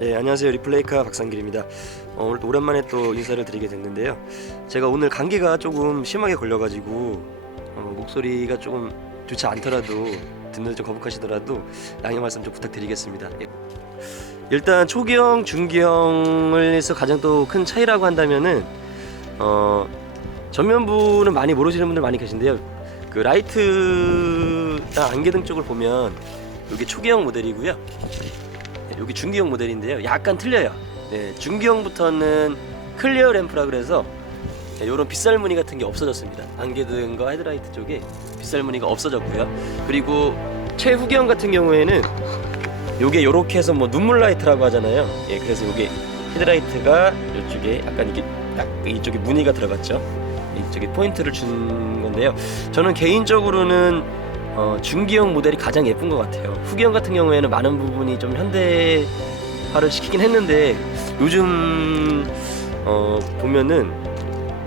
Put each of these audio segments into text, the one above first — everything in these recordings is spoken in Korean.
네, 안녕하세요. 리플레이카 박상길입니다. 오늘도 오랜만에 또 인사를 드리게 됐는데요. 제가 오늘 감기가 조금 심하게 걸려가지고 목소리가 조금 좋지 않더라도 듣는 좀 거북하시더라도 양해 말씀 좀 부탁드리겠습니다. 예. 일단 초기형, 중기형을 해서 가장 또 큰 차이라고 한다면은 전면부는 많이 모르시는 분들 많이 계신데요. 그 라이트나 안개등 쪽을 보면 이게 초기형 모델이고요. 여기 중기형 모델인데요. 약간 틀려요. 네, 중기형부터는 클리어 램프라 그래서 이런 빗살 무늬 같은 게 없어졌습니다. 안개등과 헤드라이트 쪽에 빗살 무늬가 없어졌고요. 그리고 최후기형 같은 경우에는 요게 요렇게 해서 뭐 눈물 라이트라고 하잖아요. 예, 그래서 요게 헤드라이트가 이쪽에 약간 이게 이쪽에 무늬가 들어갔죠. 이쪽에 포인트를 준 건데요. 저는 개인적으로는 중기형 모델이 가장 예쁜 것 같아요. 후기형 같은 경우에는 많은 부분이 좀 현대화를 시키긴 했는데 요즘 보면은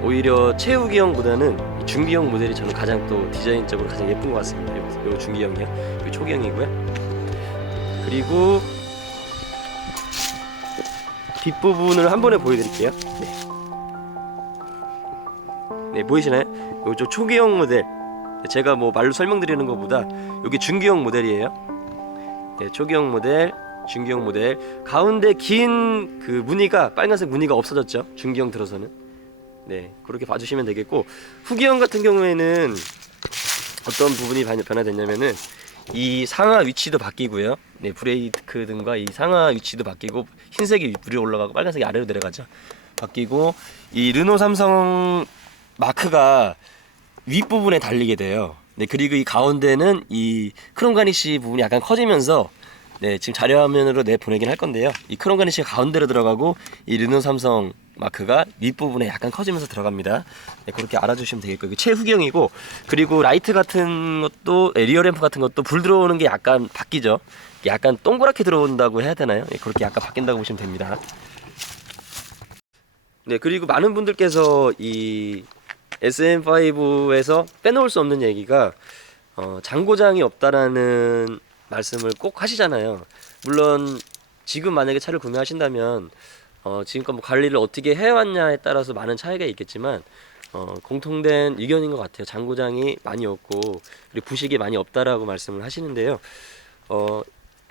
오히려 최후기형보다는 중기형 모델이 저는 가장 또 디자인적으로 가장 예쁜 것 같습니다. 요 중기형이요, 요 초기형이고요. 그리고 뒷부분을 한 번에 보여드릴게요. 네, 보이시나요? 요 초기형 모델, 제가 뭐 말로 설명드리는 것보다 여기 중기형 모델이에요. 네, 초기형 모델, 중기형 모델. 가운데 긴 그 무늬가, 빨간색 무늬가 없어졌죠. 중기형 들어서는. 네, 그렇게 봐주시면 되겠고, 후기형 같은 경우에는 어떤 부분이 변화됐냐면은 이 상하 위치도 바뀌고요. 네, 브레이크 등과 이 상하 위치도 바뀌고, 흰색이 위로 올라가고 빨간색이 아래로 내려가죠. 바뀌고, 이 르노 삼성 마크가 윗부분에 달리게 돼요. 네, 그리고 이 가운데는 이 크롬 가니쉬 부분이 약간 커지면서, 네, 지금 자료화면으로 보내긴 할 건데요. 이 크롬 가니쉬가 가운데로 들어가고 이 르노 삼성 마크가 윗부분에 약간 커지면서 들어갑니다. 네, 그렇게 알아주시면 되겠고, 이게 최후경이고, 그리고 라이트 같은 것도, 리어 램프 같은 것도 불 들어오는 게 약간 바뀌죠. 약간 동그랗게 들어온다고 해야 되나요? 네, 그렇게 약간 바뀐다고 보시면 됩니다. 네, 그리고 많은 분들께서 이 SM5에서 빼놓을 수 없는 얘기가 장고장이 없다라는 말씀을 꼭 하시잖아요. 물론 지금 만약에 차를 구매하신다면 지금껏 뭐 관리를 어떻게 해왔냐에 따라서 많은 차이가 있겠지만 공통된 의견인 것 같아요. 장고장이 많이 없고 그리고 부식이 많이 없다라고 말씀을 하시는데요.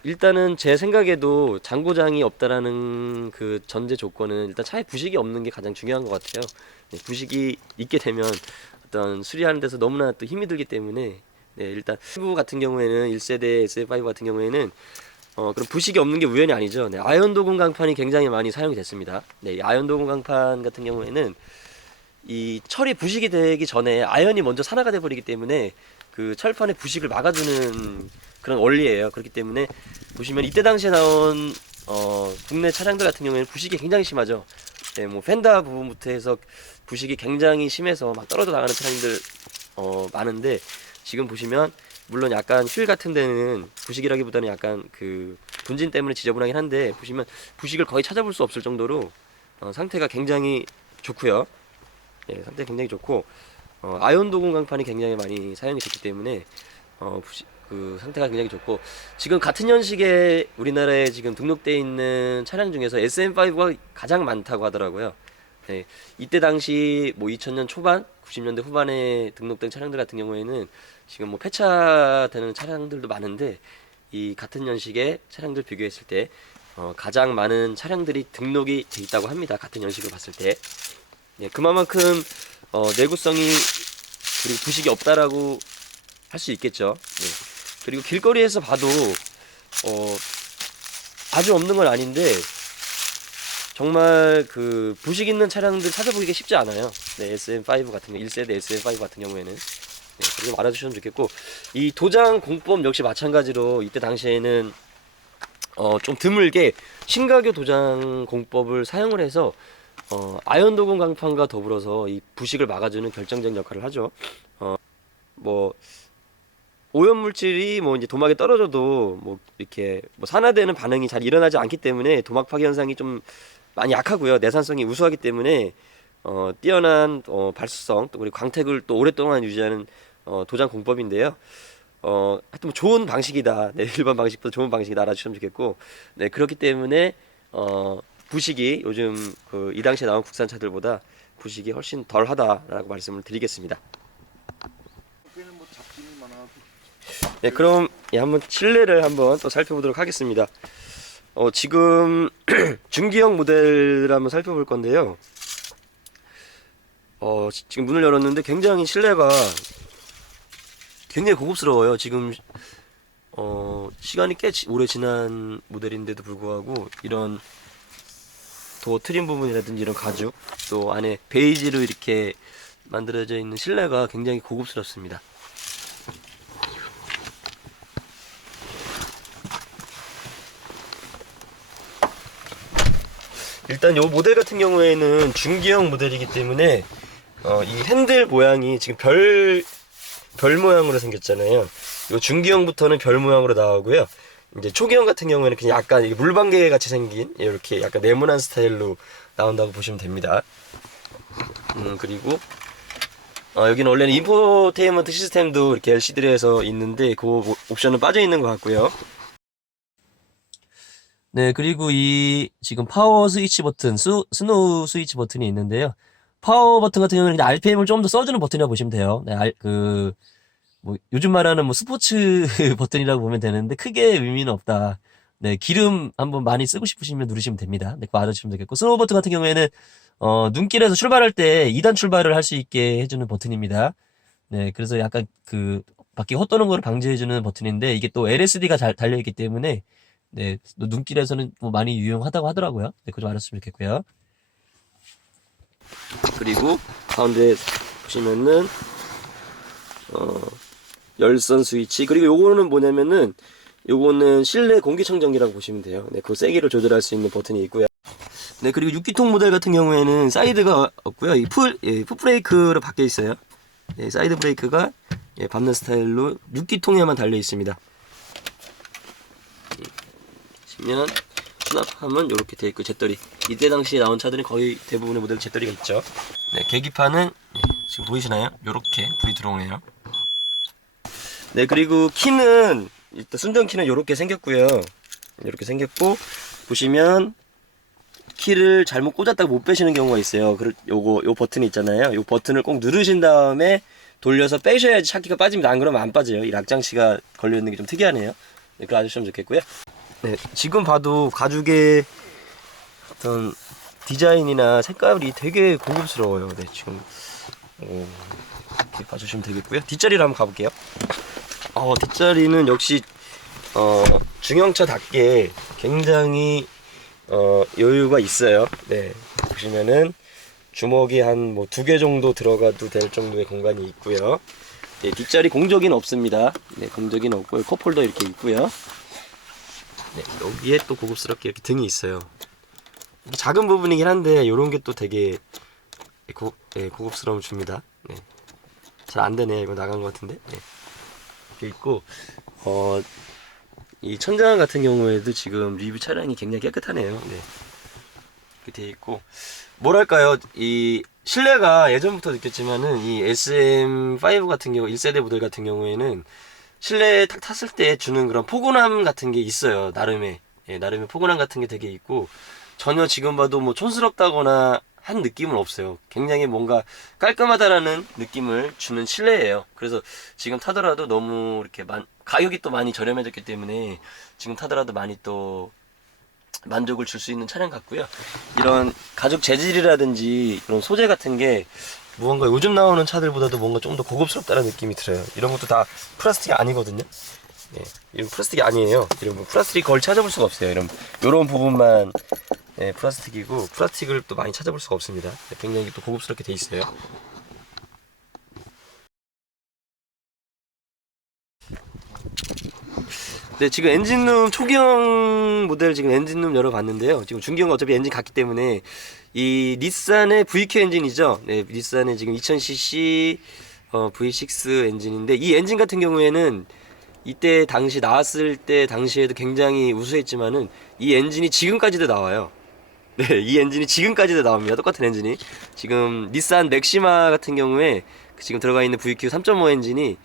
일단은 제 생각에도 장고장이 없다라는 그 전제 조건은 일단 차에 부식이 없는 게 가장 중요한 것 같아요. 네, 부식이 있게 되면 어떤 수리하는 데서 너무나 또 힘이 들기 때문에, 네, 일단 5 같은 경우에는 1세대 SF5 같은 경우에는 그럼 부식이 없는 게 우연이 아니죠. 네, 아연 도금 강판이 굉장히 많이 사용이 됐습니다. 네, 아연 도금 강판 같은 경우에는 이 철이 부식이 되기 전에 아연이 먼저 산화가 돼 버리기 때문에 그 철판의 부식을 막아주는 그런 원리예요. 그렇기 때문에 보시면 이때 당시에 나온 국내 차량들 같은 경우에는 부식이 굉장히 심하죠. 네, 뭐 펜다 부분부터 해서 부식이 굉장히 심해서 막 떨어져 나가는 차량들 많은데, 지금 보시면 물론 약간 휠 같은 데는 부식이라기보다는 약간 그 분진 때문에 지저분하긴 한데, 보시면 부식을 거의 찾아볼 수 없을 정도로 상태가 굉장히 좋고요. 예, 상태 굉장히 좋고, 아연 도금 강판이 굉장히 많이 사용이 됐기 때문에 그 상태가 굉장히 좋고, 지금 같은 연식에 우리나라에 지금 등록되어 있는 차량 중에서 SM5가 가장 많다고 하더라고요. 네, 이때 당시 뭐 2000년 초반, 90년대 후반에 등록된 차량들 같은 경우에는 지금 뭐 폐차되는 차량들도 많은데, 이 같은 연식의 차량들 비교했을 때 가장 많은 차량들이 등록이 돼 있다고 합니다. 같은 연식을 봤을 때. 네, 그만큼 내구성이 그리고 부식이 없다라고 할 수 있겠죠. 네. 그리고 길거리에서 봐도 아주 없는 건 아닌데 정말 그 부식 있는 차량들 찾아보기가 쉽지 않아요. 네, SM5 같은 경우, 1세대 SM5 같은 경우에는, 네, 그렇게 좀 알아주시면 좋겠고, 이 도장 공법 역시 마찬가지로 이때 당시에는 좀 드물게 신가교 도장 공법을 사용을 해서 아연 도금 강판과 더불어서 이 부식을 막아주는 결정적 역할을 하죠. 뭐 오염 물질이 뭐 이제 도막에 떨어져도 뭐 이렇게 뭐 산화되는 반응이 잘 일어나지 않기 때문에 도막 파괴 현상이 좀 많이 약하고요. 내산성이 우수하기 때문에 뛰어난 발수성, 또 그리고 광택을 또 오랫동안 유지하는 도장 공법인데요. 하여튼 뭐 좋은 방식이다. 네, 일반 방식보다 좋은 방식이다 알아주시면 좋겠고, 네, 그렇기 때문에 부식이 요즘 그 이 당시에 나온 국산차들보다 부식이 훨씬 덜하다라고 말씀을 드리겠습니다. 여기는 뭐 잡균이 많아도 네, 그럼 한번 실내를 한번 또 살펴보도록 하겠습니다. 지금 중기형 모델을 한번 살펴볼 건데요. 지금 문을 열었는데 굉장히 실내가 굉장히 고급스러워요. 지금 시간이 꽤 오래 지난 모델인데도 불구하고 이런 도어 트림 부분이라든지 이런 가죽, 또 안에 베이지로 이렇게 만들어져 있는 실내가 굉장히 고급스럽습니다. 일단 이 모델 같은 경우에는 중기형 모델이기 때문에 이 핸들 모양이 지금 별 모양으로 생겼잖아요. 이 중기형부터는 별 모양으로 나오고요. 이제 초기형 같은 경우에는 그냥 약간 물방개 같이 생긴 이렇게 약간 네모난 스타일로 나온다고 보시면 됩니다. 그리고 여기는 원래는 인포테인먼트 시스템도 이렇게 LCD로 해서 있는데 그 옵션은 빠져 있는 것 같고요. 네, 그리고 이 지금 파워 스위치 버튼, 스노우 스위치 버튼이 있는데요. 파워 버튼 같은 경우는 RPM을 좀 더 써주는 버튼이라고 보시면 돼요. 네, 뭐 요즘 말하는 뭐 스포츠 버튼이라고 보면 되는데 크게 의미는 없다. 네, 기름 한번 많이 쓰고 싶으시면 누르시면 됩니다. 네, 그거 알아주시면 되겠고, 스노우 버튼 같은 경우에는 눈길에서 출발할 때 2단 출발을 할 수 있게 해주는 버튼입니다. 네, 그래서 약간 바퀴 헛도는 거를 방지해주는 버튼인데 이게 또 LSD가 잘 달려있기 때문에 네, 눈길에서는 뭐 많이 유용하다고 하더라고요. 네, 그거 좀 알았으면 좋겠고요. 그리고 가운데 보시면은 열선 스위치, 그리고 요거는 뭐냐면은 요거는 실내 공기청정기라고 보시면 돼요. 네, 그 세기를 조절할 수 있는 버튼이 있고요. 네, 그리고 6기통 모델 같은 경우에는 사이드가 없고요. 이 풋브레이크로 바뀌어 있어요. 네, 사이드 브레이크가 밟는 스타일로 6기통에만 달려 있습니다. 보시면 수납함은 이렇게 되어 있고, 잿더리, 이때 당시에 나온 차들은 거의 대부분의 모델 잿더리가 있죠. 네, 계기판은 지금 보이시나요? 이렇게 불이 들어오네요. 네, 그리고 키는 일단 순정 키는 이렇게 생겼고요. 이렇게 생겼고, 보시면 키를 잘못 꽂았다가 못 빼시는 경우가 있어요. 요 버튼이 있잖아요. 요 버튼을 꼭 누르신 다음에 돌려서 빼셔야지 차키가 빠집니다. 안 그러면 안 빠져요. 이 락장치가 걸려 있는 게 좀 특이하네요. 네, 그거 아주시면 좋겠고요. 네, 지금 봐도 가죽의 어떤 디자인이나 색깔이 되게 고급스러워요. 네, 지금 이렇게 봐주시면 되겠고요. 뒷자리를 한번 가볼게요. 뒷자리는 역시 중형차답게 굉장히 여유가 있어요. 네, 보시면은 주먹이 한 뭐 2개 정도 들어가도 될 정도의 공간이 있고요. 네, 뒷자리 공조기는 없습니다. 네, 공조기는 없고 컵홀더 이렇게 있고요. 네, 여기에 또 고급스럽게 이렇게 등이 있어요. 작은 부분이긴 한데 이런 게 또 되게 고급스러움을 줍니다. 네. 잘 안 되네. 이거 나간 것 같은데. 네. 이렇게 있고, 이 천장 같은 경우에도 지금 리뷰 차량이 굉장히 깨끗하네요. 네. 이렇게 돼 있고, 뭐랄까요, 이 실내가 예전부터 느꼈지만은 이 SM5 같은 경우 1세대 모델 같은 경우에는 실내에 탁 탔을 때 주는 그런 포근함 같은 게 있어요. 나름의 포근함 같은 게 되게 있고, 전혀 지금 봐도 뭐 촌스럽다거나 한 느낌은 없어요. 굉장히 뭔가 깔끔하다라는 느낌을 주는 실내예요. 그래서 지금 타더라도 너무 이렇게 가격이 또 많이 저렴해졌기 때문에 지금 타더라도 많이 또 만족을 줄 수 있는 차량 같고요. 이런 가죽 재질이라든지 이런 소재 같은 게 무언가 요즘 나오는 차들보다도 뭔가 좀 더 고급스럽다는 느낌이 들어요. 이런 것도 다 플라스틱이 아니거든요. 네, 이런 플라스틱이 아니에요. 이런 플라스틱 거의 찾아볼 수가 없어요. 이런 부분만 플라스틱이고, 플라스틱을 또 많이 찾아볼 수가 없습니다. 네, 굉장히 또 고급스럽게 돼 있어요. 네, 지금 엔진룸 초기형 모델 지금 엔진룸 열어봤는데요. 지금 중기형 어차피 엔진 같기 때문에 이 닛산의 VQ 엔진이죠. 네, 닛산의 지금 2000cc V6 엔진인데, 이 엔진 같은 경우에는 이때 당시 나왔을 때 당시에도 굉장히 우수했지만은 이 엔진이 지금까지도 나와요. 네, 이 엔진이 지금까지도 나옵니다. 똑같은 엔진이. 지금 닛산 맥시마 같은 경우에 지금 들어가 있는 VQ 3.5 엔진이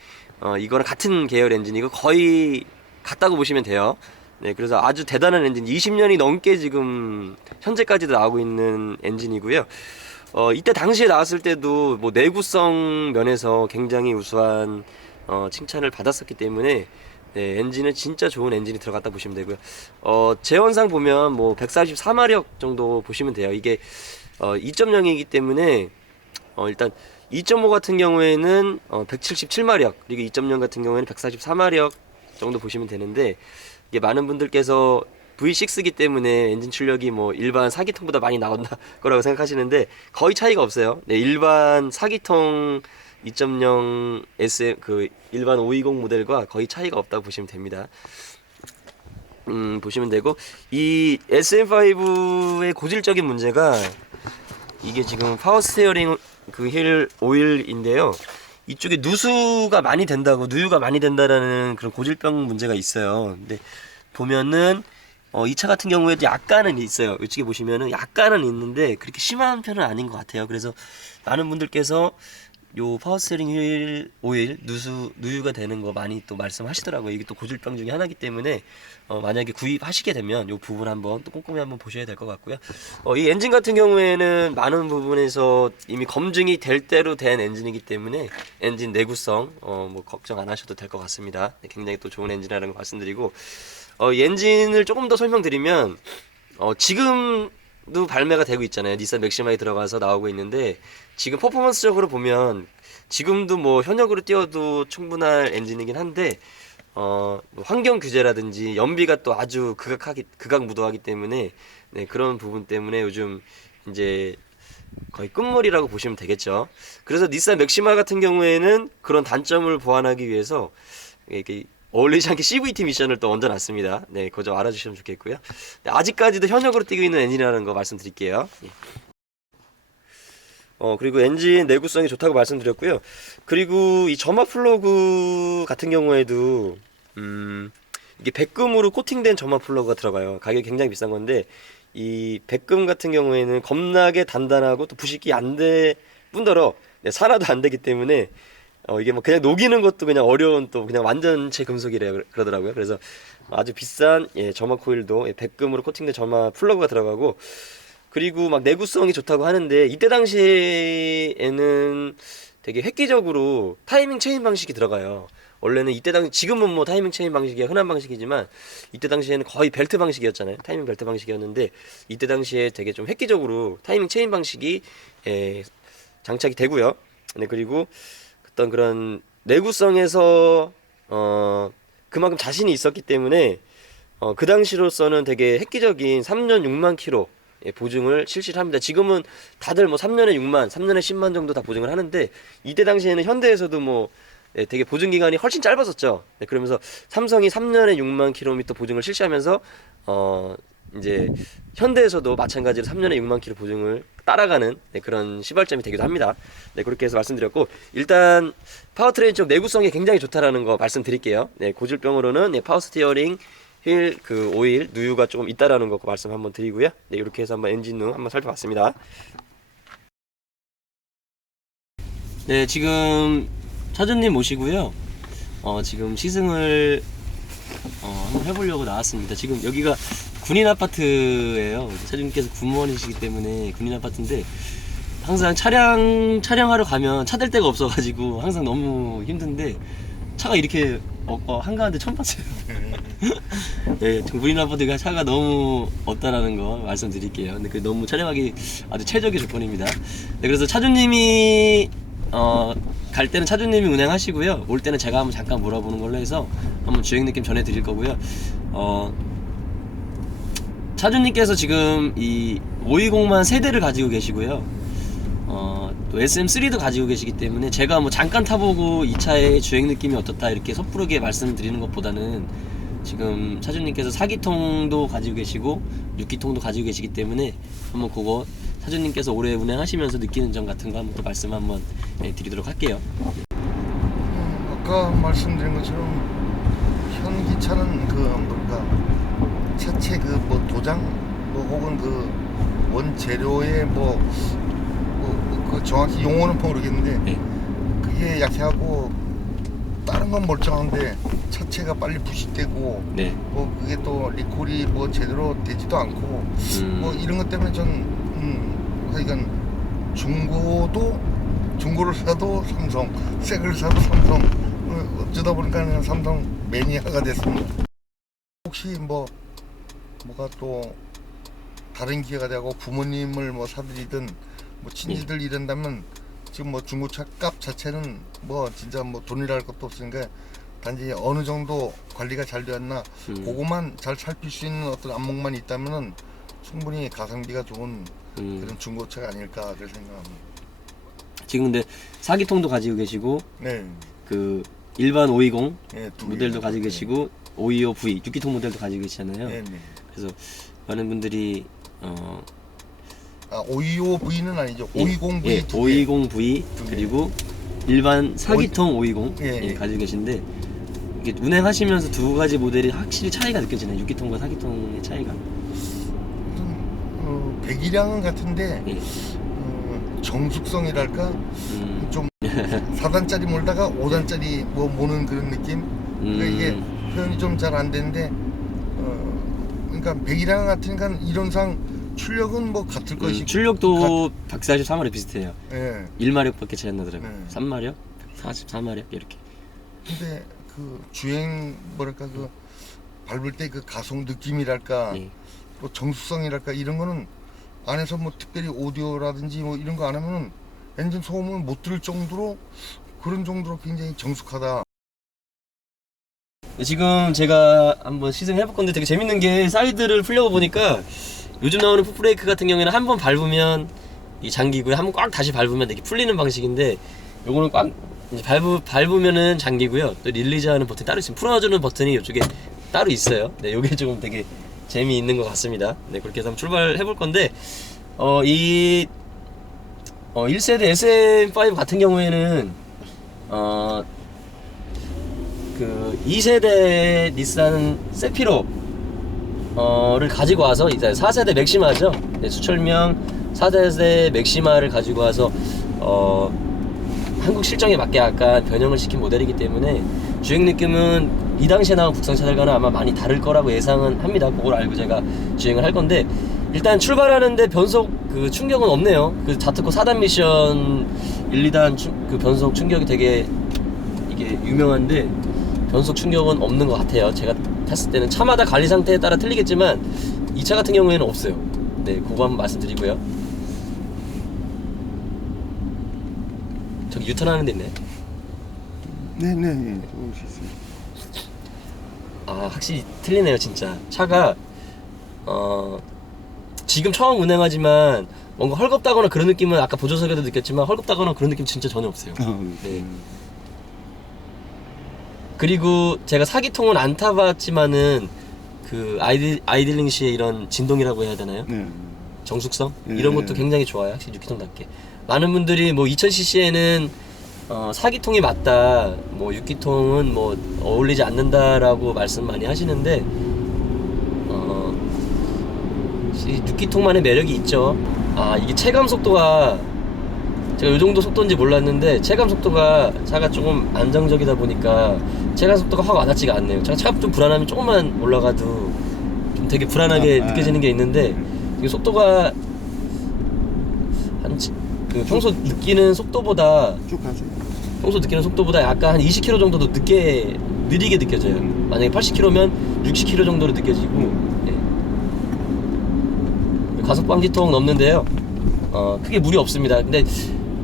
이거랑 같은 계열 엔진이고 거의 같다고 보시면 돼요. 네, 그래서 아주 대단한 엔진, 20년이 넘게 지금 현재까지도 나오고 있는 엔진이고요. 이때 당시에 나왔을 때도 뭐 내구성 면에서 굉장히 우수한 칭찬을 받았었기 때문에 네, 엔진은 진짜 좋은 엔진이 들어갔다 보시면 되고요. 제원상 보면 뭐 144마력 정도 보시면 돼요. 이게 2.0이기 때문에 일단 2.5 같은 경우에는 177마력, 그리고 2.0 같은 경우에는 144마력 정도 보시면 되는데, 이게 많은 분들께서 V6기 때문에 엔진 출력이 뭐 일반 4기통보다 많이 나온다 거라고 생각하시는데 거의 차이가 없어요. 네, 일반 4기통 2.0 SM 그 일반 520 모델과 거의 차이가 없다고 보시면 됩니다. 보시면 되고, 이 SM5의 고질적인 문제가 이게 지금 파워 스티어링 그 힐 오일인데요. 이쪽에 누수가 많이 된다고, 누유가 많이 된다라는 그런 고질병 문제가 있어요. 근데 보면은 이 차 같은 경우에도 약간은 있어요. 이쪽에 보시면은 약간은 있는데 그렇게 심한 편은 아닌 것 같아요. 그래서 많은 분들께서 요 파워 스티어링 휠 오일 누유가 되는 거 많이 또 말씀하시더라고요. 이게 또 고질병 중에 하나이기 때문에 만약에 구입하시게 되면 요 부분 한번 또 꼼꼼히 한번 보셔야 될 것 같고요. 이 엔진 같은 경우에는 많은 부분에서 이미 검증이 될 대로 된 엔진이기 때문에 엔진 내구성 뭐 걱정 안 하셔도 될 것 같습니다. 네, 굉장히 또 좋은 엔진이라는 거 말씀드리고, 이 엔진을 조금 더 설명드리면 지금도 발매가 되고 있잖아요. 닛산 맥시마에 들어가서 나오고 있는데, 지금 퍼포먼스적으로 보면 지금도 뭐 현역으로 뛰어도 충분할 엔진이긴 한데 뭐 환경 규제라든지 연비가 또 아주 극악무도하기 때문에 네, 그런 부분 때문에 요즘 이제 거의 끝물이라고 보시면 되겠죠. 그래서 닛산 맥시마 같은 경우에는 그런 단점을 보완하기 위해서 이렇게 어울리지 않게 CVT 미션을 또 얹어놨습니다. 네, 그거 좀 알아주시면 좋겠고요. 네, 아직까지도 현역으로 뛰고 있는 엔진이라는 거 말씀드릴게요. 예. 그리고 엔진 내구성이 좋다고 말씀드렸고요. 그리고 이 점화 플러그 같은 경우에도 이게 백금으로 코팅된 점화 플러그가 들어가요. 가격이 굉장히 비싼 건데, 이 백금 같은 경우에는 겁나게 단단하고 또 부식이 안 돼 뿐더러 산화도 안 되기 때문에 이게 뭐 그냥 녹이는 것도 그냥 어려운, 또 그냥 완전체 금속이래요. 그러더라고요. 그래서 아주 비싼 점화 코일도 백금으로 코팅된 점화 플러그가 들어가고, 그리고 막 내구성이 좋다고 하는데 이때 당시에는 되게 획기적으로 타이밍 체인 방식이 들어가요. 원래는 이때 당시, 지금은 뭐 타이밍 체인 방식이 흔한 방식이지만 이때 당시에는 거의 벨트 방식이었잖아요. 타이밍 벨트 방식이었는데 이때 당시에 되게 좀 획기적으로 타이밍 체인 방식이 장착이 되고요. 네, 그리고 어떤 그런 내구성에서 그만큼 자신이 있었기 때문에 그 당시로서는 되게 획기적인 3년 6만 킬로 보증을 실시를 합니다. 지금은 다들 뭐 3년에 6만, 3년에 10만 정도 다 보증을 하는데, 이때 당시에는 현대에서도 뭐 되게 보증 기간이 훨씬 짧았었죠. 네, 그러면서 삼성이 3년에 6만 킬로미터 보증을 실시하면서 이제 현대에서도 마찬가지로 3년에 6만 킬로 보증을 따라가는 그런 시발점이 되기도 합니다. 네, 그렇게 해서 말씀드렸고, 일단 파워트레인 쪽 내구성이 굉장히 좋다라는 거 말씀드릴게요. 네, 고질병으로는 파워 스티어링 휠 그 오일 누유가 조금 있다라는 거 말씀 한번 드리고요. 네, 이렇게 해서 한번 엔진룸 한번 살펴봤습니다. 네, 지금 차주님 모시고요. 지금 시승을 한번 해보려고 나왔습니다. 지금 여기가 군인 아파트예요. 차주님께서 군무원이시기 때문에 군인 아파트인데, 항상 촬영하러 가면 차 댈 데가 없어가지고 항상 너무 힘든데, 차가 이렇게 한가한데 처음 봤어요. 네, 군인 아파트가 차가 너무 없다라는 거 말씀드릴게요. 근데 그 너무 촬영하기 아주 최적의 조건입니다. 네, 그래서 차주님이 갈 때는 차주님이 운행하시고요. 올 때는 제가 한번 잠깐 몰아보는 걸로 해서 한번 주행 느낌 전해드릴 거고요. 차주님께서 지금 이 520만 세대를 가지고 계시고요. 또 SM3도 가지고 계시기 때문에 제가 뭐 잠깐 타보고 이 차의 주행 느낌이 어떻다 이렇게 섣부르게 말씀드리는 것보다는, 지금 차주님께서 4기통도 가지고 계시고 6기통도 가지고 계시기 때문에 한번 그거 차주님께서 오래 운행하시면서 느끼는 점 같은 거 한번 또 말씀 한번 드리도록 할게요. 아까 말씀드린 것처럼 현기차는 그 뭐랄까 차체 그 뭐 도장 뭐 혹은 그 원재료의 그 정확히 용어는 모르겠는데 네. 그게 약해하고 다른 건 멀쩡한데 차체가 빨리 부식되고 네. 뭐 그게 또 리콜이 뭐 제대로 되지도 않고 뭐 이런 것 때문에 전 하여간 중고를 사도 삼성, 새걸 사도 삼성, 어쩌다 보니까 그냥 삼성 매니아가 됐습니다. 혹시 뭐가 또 다른 기회가 되고 부모님을 뭐 사드리든 뭐 친지들 이런다면 지금 뭐 중고차 값 자체는 뭐 진짜 뭐 돈이랄 것도 없으니까 단지 어느 정도 관리가 잘 되었나 그거만 잘 살필 수 있는 어떤 안목만 있다면은 충분히 가성비가 좋은 그런 중고차가 아닐까 그렇게 생각합니다. 지금 근데 4기통도 가지고 계시고 네. 그 일반 520 네, 두 모델도 개. 가지고 계시고 525V 6기통 모델도 가지고 계시잖아요. 네, 네. 그래서 많은 분들이 525V는 아니죠. 예, 520V 예, 두 개. 520V 두 개. 그리고 일반 4기통 520 예, 예. 가지고 계신데 이게 운행하시면서 두 가지 모델이 확실히 차이가 느껴지네요. 6기통과 4기통의 차이가. 배기량은 같은데 예. 정숙성이랄까 좀 4단짜리 몰다가 5단짜리 뭐 모는 그런 느낌. 그러니까 이게 표현이 좀 잘 안 되는데 그러니까 배기량 같으니까 이론상 출력은 뭐 같을 것이고 출력도 143마력 비슷해요. 예. 1마력밖에 차이 안 나더라고요. 네. 3마력, 44마력 이렇게. 근데 그 주행 뭐랄까 그 밟을 때 그 가속 느낌이랄까 예. 또 정숙성이랄까 이런 거는 안에서 뭐 특별히 오디오라든지 뭐 이런 거 안 하면은 엔진 소음을 못 들을 정도로 그런 정도로 굉장히 정숙하다. 지금 제가 한번 시승해 볼 건데 되게 재밌는 게 사이드를 풀려고 보니까 요즘 나오는 풋브레이크 같은 경우에는 한 번 밟으면 이 잠기고요. 한 번 꽉 다시 밟으면 이렇게 풀리는 방식인데 요거는 꽉 이제 밟으면은 잠기고요. 또 릴리즈하는 버튼이 따로 있습니다. 풀어주는 버튼이 이쪽에 따로 있어요. 네, 요게 조금 되게 재미있는 것 같습니다. 네, 그렇게 해서 한번 출발해 볼 건데 1세대 SM5 같은 경우에는 그 2세대 닛산 세피로를 가지고 와서 이제 4세대 맥시마죠. 네, 수철명 4세대 맥시마를 가지고 와서 한국 실정에 맞게 약간 변형을 시킨 모델이기 때문에 주행 느낌은 이 당시에 나온 국산차들과는 아마 많이 다를 거라고 예상은 합니다. 그걸 알고 제가 주행을 할 건데 일단 출발하는데 변속 그 충격은 없네요. 그 자트코 4단 미션 1, 2단 그 변속 충격이 되게 이게 유명한데 변속 충격은 없는 것 같아요. 제가 탔을 때는 차마다 관리 상태에 따라 틀리겠지만 이 차 같은 경우에는 없어요. 네, 그거 한번 말씀드리고요. 저기 유턴하는 데 있네. 네네. 아, 확실히 틀리네요, 진짜. 차가 지금 처음 운행하지만 뭔가 헐겁다거나 그런 느낌은 아까 보조석에도 느꼈지만 헐겁다거나 그런 느낌 진짜 전혀 없어요. 네. 그리고 제가 4기통은 안 타봤지만은 그 아이들링 시의 이런 진동이라고 해야 되나요? 정숙성? 이런 것도 굉장히 좋아요. 확실히 6기통답게. 많은 분들이 뭐 2000cc에는 4기통이 맞다, 뭐 6기통은 뭐 어울리지 않는다라고 말씀 많이 하시는데 6기통만의 매력이 있죠. 아, 이게 체감 속도가 제가 이 정도 속도인지 몰랐는데 체감 속도가 차가 조금 안정적이다 보니까 체감 속도가 확 와닿지가 않네요. 차가 좀 불안하면 조금만 올라가도 좀 되게 불안하게 느껴지는 게 있는데 이게 속도가 그 평소 느끼는 속도보다 쭉 가세요. 평소 느끼는 속도보다 약간 한 20km 정도도 느리게 느껴져요. 만약에 80km면 60km 정도로 느껴지고. 예. 가속 방지턱 넘는데요. 크게 무리 없습니다. 근데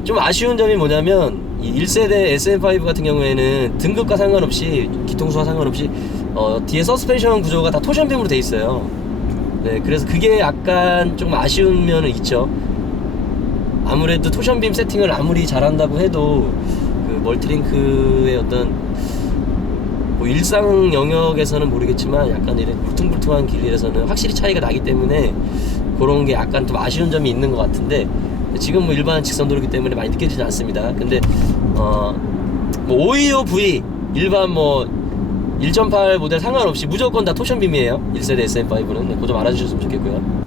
좀 아쉬운 점이 뭐냐면 이 1세대 SM5 같은 경우에는 등급과 상관없이 기통수와 상관없이 뒤에 서스펜션 구조가 다 토션빔으로 돼 있어요. 네, 그래서 그게 약간 좀 아쉬운 면은 있죠. 아무래도 토션빔 세팅을 아무리 잘한다고 해도 그 멀티링크의 어떤 뭐 일상 영역에서는 모르겠지만 약간 이런 울퉁불퉁한 길에서는 확실히 차이가 나기 때문에 그런 게 약간 좀 아쉬운 점이 있는 것 같은데 지금 뭐 일반 직선도로기 때문에 많이 느껴지지 않습니다. 근데 뭐 525V 일반 뭐 1.8 모델 상관없이 무조건 다 토션빔이에요. 1세대 SM5는. 네, 그거 좀 알아주셨으면 좋겠고요.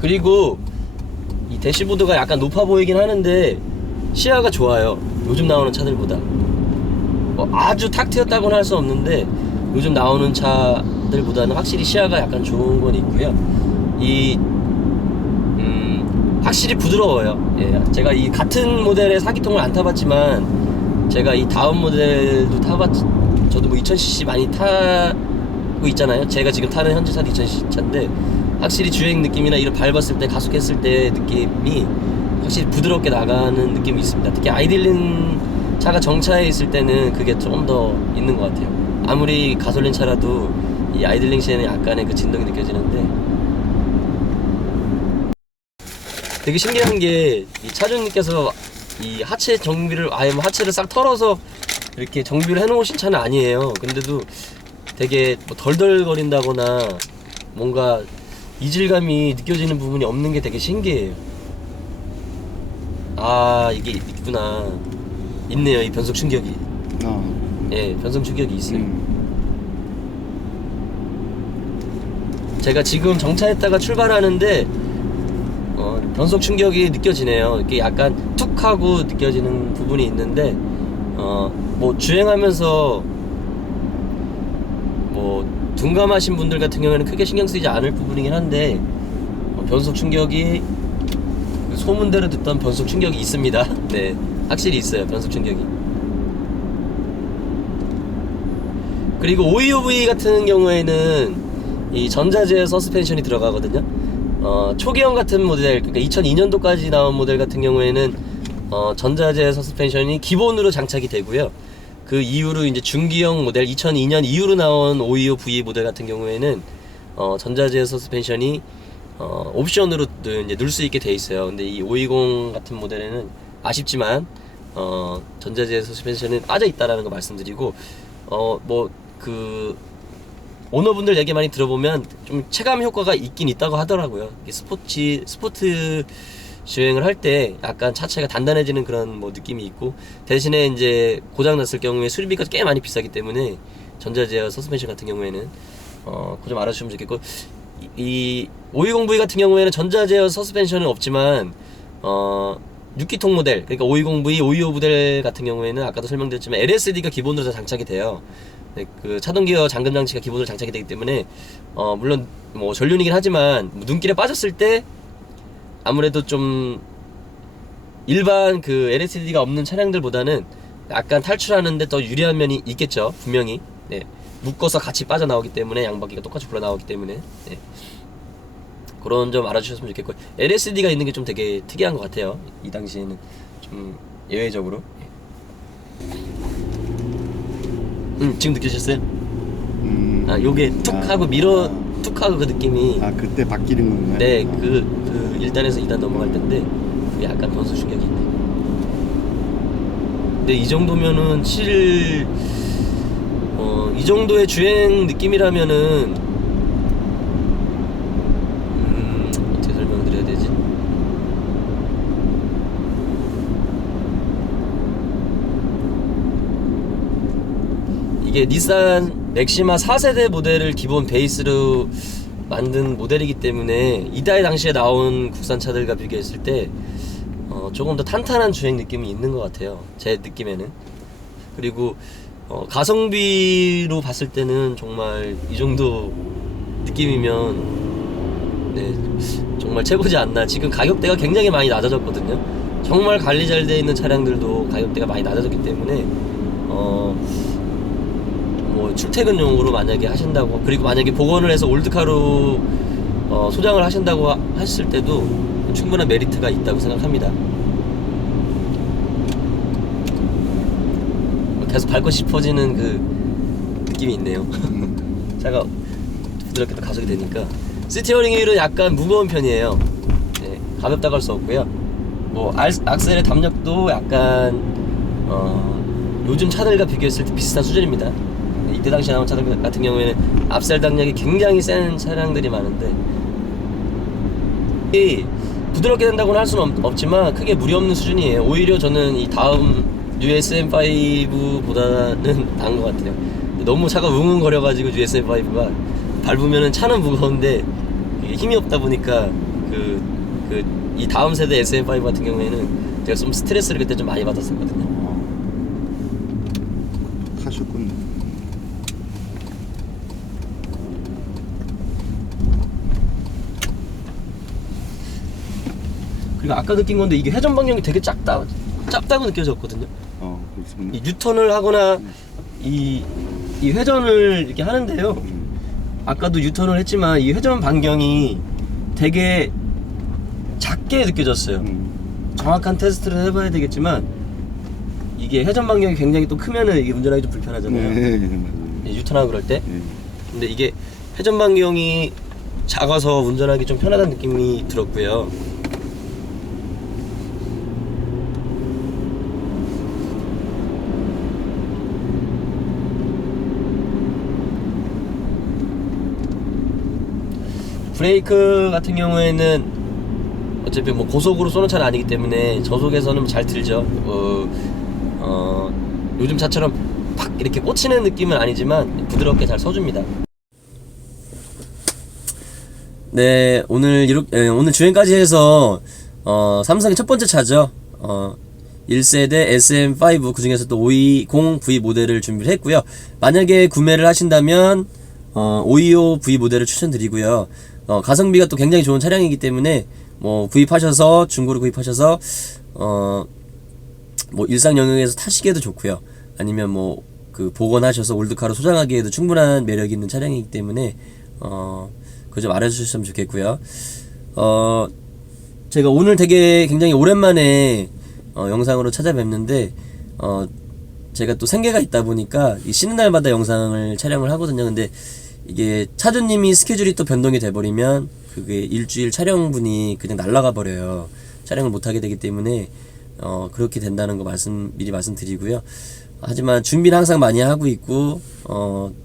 그리고 이 이 대시보드가 약간 높아 보이긴 하는데 시야가 좋아요. 요즘 나오는 차들보다. 뭐 아주 탁 트였다고는 할 수 없는데 요즘 나오는 차들보다는 확실히 시야가 약간 좋은 건 있고요. 이 확실히 부드러워요. 예, 제가 이 같은 모델의 4기통을 안 타봤지만 제가 이 다음 모델도 저도 뭐 2000cc 많이 타고 있잖아요. 제가 지금 타는 현재 차도 2000cc 차인데 확실히 주행 느낌이나 이런 밟았을 때 가속했을 때 느낌이 확실히 부드럽게 나가는 느낌이 있습니다. 특히 아이들린 차가 정차해 있을 때는 그게 조금 더 있는 것 같아요. 아무리 가솔린 차라도 이 아이들링 시에는 약간의 그 진동이 느껴지는데 되게 신기한 게 이 차주님께서 이 하체 정비를 아예 뭐 하체를 싹 털어서 이렇게 정비를 해놓으신 차는 아니에요. 근데도 되게 뭐 덜덜거린다거나 뭔가 이질감이 느껴지는 부분이 없는 게 되게 신기해요. 아 이게 있구나. 있네요. 이 변속 충격이. 예, 변속 충격이 있어요. 제가 지금 정차했다가 출발하는데 변속 충격이 느껴지네요. 이렇게 약간 툭 하고 느껴지는 부분이 있는데 뭐 주행하면서 뭐 둔감하신 분들 같은 경우에는 크게 신경 쓰이지 않을 부분이긴 한데 변속 충격이 소문대로 듣던 변속 충격이 있습니다. 네, 확실히 있어요. 변속 충격이. 그리고 OEOV 같은 경우에는 이 전자제 서스펜션이 들어가거든요. 초기형 같은 모델, 그러니까 2002년도까지 나온 모델 같은 경우에는 전자제 서스펜션이 기본으로 장착이 되고요. 그 이후로 이제 중기형 모델 2002년 이후로 나온 525V 모델 같은 경우에는 전자제 서스펜션이 옵션으로 이제 넣을 수 있게 돼 있어요. 근데 이 520 같은 모델에는 아쉽지만 전자제 서스펜션은 빠져 있다라는 거 말씀드리고 뭐 그 오너분들 얘기 많이 들어보면 좀 체감 효과가 있긴 있다고 하더라고요. 스포트 주행을 할 때 약간 차체가 단단해지는 그런 뭐 느낌이 있고, 대신에 이제 고장 났을 경우에 수리비가 꽤 많이 비싸기 때문에 전자제어 서스펜션 같은 경우에는 그거 좀 알아주시면 좋겠고, 이 520V 같은 경우에는 전자제어 서스펜션은 없지만 6기통 모델, 그러니까 520V, 525 모델 같은 경우에는 아까도 설명드렸지만 LSD가 기본으로 다 장착이 돼요. 네, 그 차동기어 잠금 장치가 기본으로 장착이 되기 때문에 물론 뭐 전륜이긴 하지만 눈길에 빠졌을 때 아무래도 좀 일반 그 LSD가 없는 차량들보다는 약간 탈출하는데 더 유리한 면이 있겠죠, 분명히. 네, 묶어서 같이 빠져나오기 때문에 양바퀴가 똑같이 불어나오기 때문에 네. 그런 점 알아주셨으면 좋겠고, LSD가 있는 게 좀 되게 특이한 것 같아요. 이 당시에는 좀 예외적으로. 지금 느끼셨어요? 아, 요게 툭 하고 밀어 툭 하고 그 느낌이. 아, 그때 바뀌는 건가요? 네, 그 1단에서 2단 넘어갈 텐데 그게 약간 변수 충격이 있네. 근데 이 정도면은 이 정도의 주행 느낌이라면은 어떻게 설명드려야 되지? 이게 닛산 맥시마 4세대 모델을 기본 베이스로 만든 모델이기 때문에 이달 당시에 나온 국산차들과 비교했을 때 조금 더 탄탄한 주행 느낌이 있는 것 같아요, 제 느낌에는. 그리고 가성비로 봤을 때는 정말 이 정도 느낌이면 네, 정말 최고지 않나. 지금 가격대가 굉장히 많이 낮아졌거든요. 정말 관리 잘 돼 있는 차량들도 가격대가 많이 낮아졌기 때문에 뭐 출퇴근용으로 만약에 하신다고, 그리고 만약에 복원을 해서 올드카로 소장을 하신다고 하실 때도 충분한 메리트가 있다고 생각합니다. 계속 밟고 싶어지는 그 느낌이 있네요. 차가 부드럽게 또 가속이 되니까. 스티어링 휠은 약간 무거운 편이에요. 네, 가볍다고 할 수 없고요. 뭐 악셀의 담력도 약간 요즘 차들과 비교했을 때 비슷한 수준입니다. 이때 당시 나온 차들 같은 경우에는 앞셀 당력이 굉장히 센 차량들이 많은데, 이 부드럽게 된다고는 할 수는 없지만 크게 무리 없는 수준이에요. 오히려 저는 이 다음 USM5보다는 나은 것 같아요. 너무 차가 웅웅거려가지고 USM5가 밟으면은 차는 무거운데 이게 힘이 없다 보니까 그 그 이 다음 세대 SM5 같은 경우에는 제가 좀 스트레스를 그때 좀 많이 받았었거든요. 타셨군. 그리고 아까 느낀 건데 이게 회전 방향이 되게 작다고 느껴졌거든요. 그렇습니다. 이 뉴턴을 하거나 이 회전을 이렇게 하는데요. 아까도 유턴을 했지만 이 회전 반경이 되게 작게 느껴졌어요. 정확한 테스트를 해봐야 되겠지만 이게 회전 반경이 굉장히 또 크면은 이게 운전하기 좀 불편하잖아요. 맞아요. 유턴하고 그럴 때. 근데 이게 회전 반경이 작아서 운전하기 좀 편하다는 느낌이 들었고요. 브레이크 같은 경우에는 어차피 뭐 고속으로 쏘는 차는 아니기 때문에 저속에서는 잘 들죠. 요즘 차처럼 팍 이렇게 꽂히는 느낌은 아니지만 부드럽게 잘 서줍니다. 네, 오늘 주행까지 해서 삼성의 첫 번째 차죠. 1세대 SM5 그 중에서 또 520V 모델을 준비를 했고요. 만약에 구매를 하신다면 525V 모델을 추천드리고요. 가성비가 또 굉장히 좋은 차량이기 때문에 뭐 구입하셔서 중고로 구입하셔서 뭐 일상 영역에서 타시기에도 좋고요. 아니면 뭐 그 복원하셔서 올드카로 소장하기에도 충분한 매력이 있는 차량이기 때문에 그거 좀 알아주셨으면 좋겠고요. 제가 오늘 되게 굉장히 오랜만에 영상으로 찾아뵙는데 제가 또 생계가 있다 보니까 쉬는 날마다 영상을 촬영을 하거든요. 근데 이게 차주님이 스케줄이 또 변동이 돼버리면 그게 일주일 촬영분이 그냥 날아가 버려요. 촬영을 못하게 되기 때문에 그렇게 된다는 거 미리 말씀드리고요. 하지만 준비를 항상 많이 하고 있고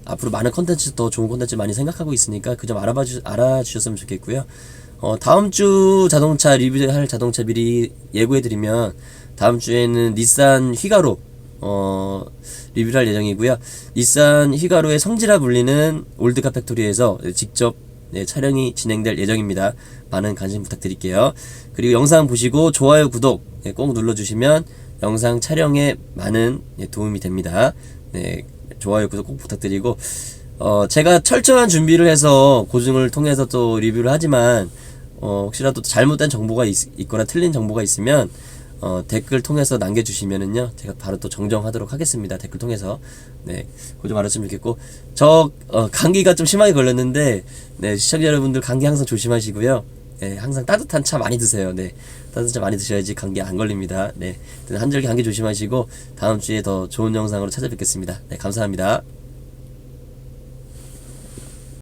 앞으로 많은 컨텐츠, 더 좋은 컨텐츠 많이 생각하고 있으니까 그 점 알아주셨으면 좋겠고요. 다음 주 자동차 리뷰할 자동차 미리 예고해드리면 다음 주에는 닛산 휘가로 리뷰를 할 예정이고요. 닛산 휘가로의 성지라 불리는 올드카 팩토리에서 직접 촬영이 진행될 예정입니다. 많은 관심 부탁드릴게요. 그리고 영상 보시고 좋아요, 구독 꼭 눌러주시면 영상 촬영에 많은 도움이 됩니다. 네, 좋아요, 구독 꼭 부탁드리고 제가 철저한 준비를 해서 고증을 통해서 또 리뷰를 하지만 혹시라도 잘못된 정보가 있거나 틀린 정보가 있으면 댓글 통해서 남겨주시면은요 제가 바로 또 정정하도록 하겠습니다. 댓글 통해서. 네, 그거 좀 알았으면 좋겠고, 저 감기가 좀 심하게 걸렸는데 네, 시청자 여러분들 감기 항상 조심하시고요. 네, 항상 따뜻한 차 많이 드세요. 네, 따뜻한 차 많이 드셔야지 감기 안 걸립니다. 네, 한절기 감기 조심하시고 다음 주에 더 좋은 영상으로 찾아뵙겠습니다. 네, 감사합니다.